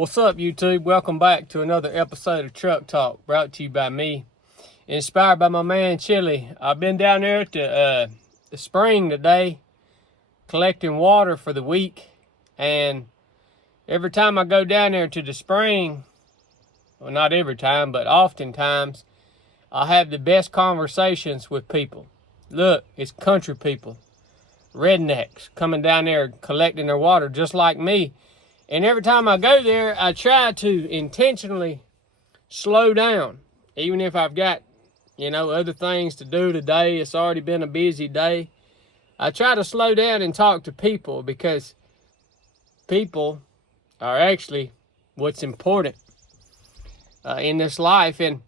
What's up, YouTube? Welcome back to another episode of Truck Talk, brought to you by me, inspired by my man Chili. I've been down there at the spring today, collecting water for the week, and every time I go down there to the spring, well, not every time, but oftentimes, I have the best conversations with people. Look, it's country people, rednecks, coming down there collecting their water just like me. And every time I go there, I try to intentionally slow down. Even if I've got, other things to do today, it's already been a busy day. I try to slow down and talk to people because people are actually what's important in this life. And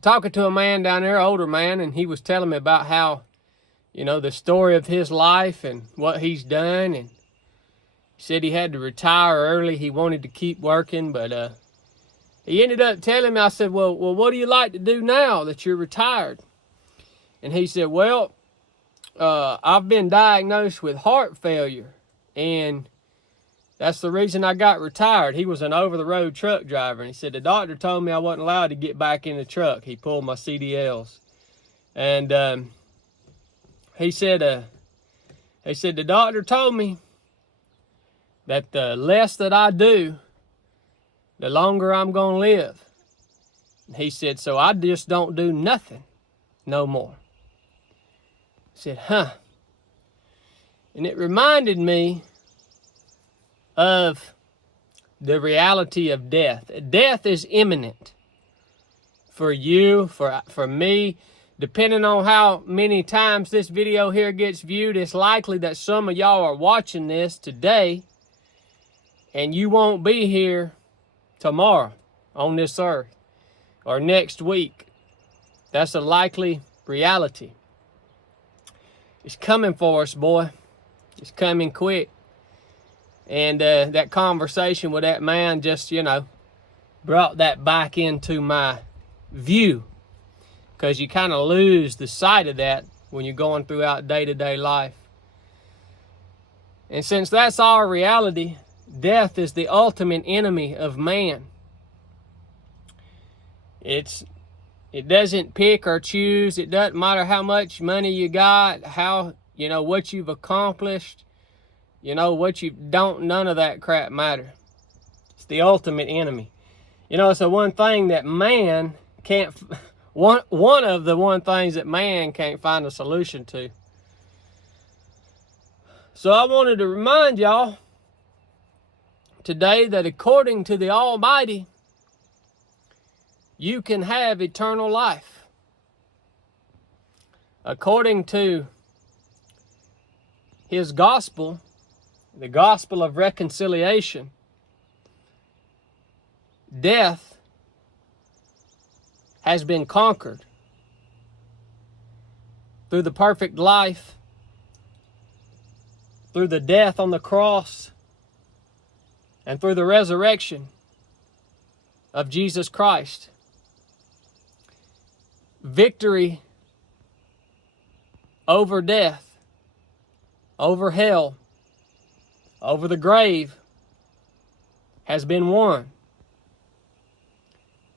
talking to a man down there, older man, and he was telling me about how, the story of his life and what he's done. And he said he had to retire early. He wanted to keep working, but he ended up telling me, I said, well, what do you like to do now that you're retired? And he said, well, I've been diagnosed with heart failure, and that's the reason I got retired. He was an over-the-road truck driver, and he said, the doctor told me I wasn't allowed to get back in the truck. He pulled my CDLs. And he said, the doctor told me that the less that I do, the longer I'm going to live. He said, so I just don't do nothing no more. I said, huh. And it reminded me of the reality of death. Death is imminent for you, for me. Depending on how many times this video here gets viewed, it's likely that some of y'all are watching this today and you won't be here tomorrow on this earth or next week. That's a likely reality. It's coming for us, boy. It's coming quick. And that conversation with that man just, brought that back into my view, because you kind of lose the sight of that when you're going throughout day-to-day life. And since that's our reality, death is the ultimate enemy of man. It doesn't pick or choose. It doesn't matter how much money you got, how, what you've accomplished, what you don't, none of that crap matter. It's the ultimate enemy. So one thing that man can't, one of the things that man can't find a solution to. So I wanted to remind y'all today that according to the Almighty, you can have eternal life. According to His gospel, the gospel of reconciliation, death has been conquered through the perfect life, through the death on the cross, and through the resurrection of Jesus Christ. Victory over death, over hell, over the grave has been won.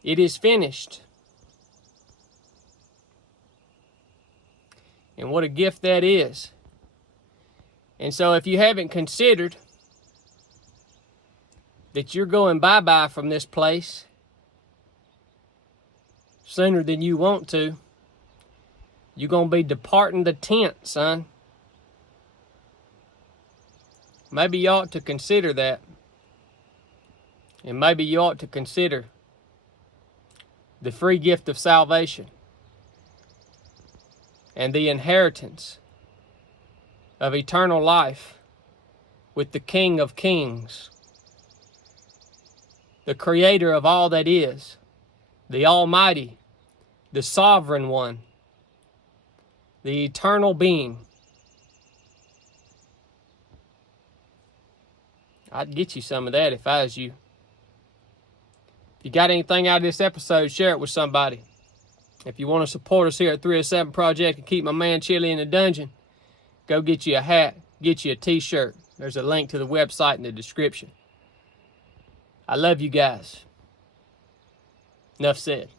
It is finished. And what a gift that is. And so if you haven't considered that you're going bye-bye from this place sooner than you want to, you're going to be departing the tent, son. Maybe you ought to consider that. And maybe you ought to consider the free gift of salvation and the inheritance of eternal life with the King of Kings, the Creator of all that is, the Almighty, the Sovereign One, the Eternal Being. I'd get you some of that if I was you. If you got anything out of this episode, share it with somebody. If you want to support us here at 307 Project and keep my man Chili in the dungeon, go get you a hat, get you a t-shirt. There's a link to the website in the description. I love you guys. Enough said.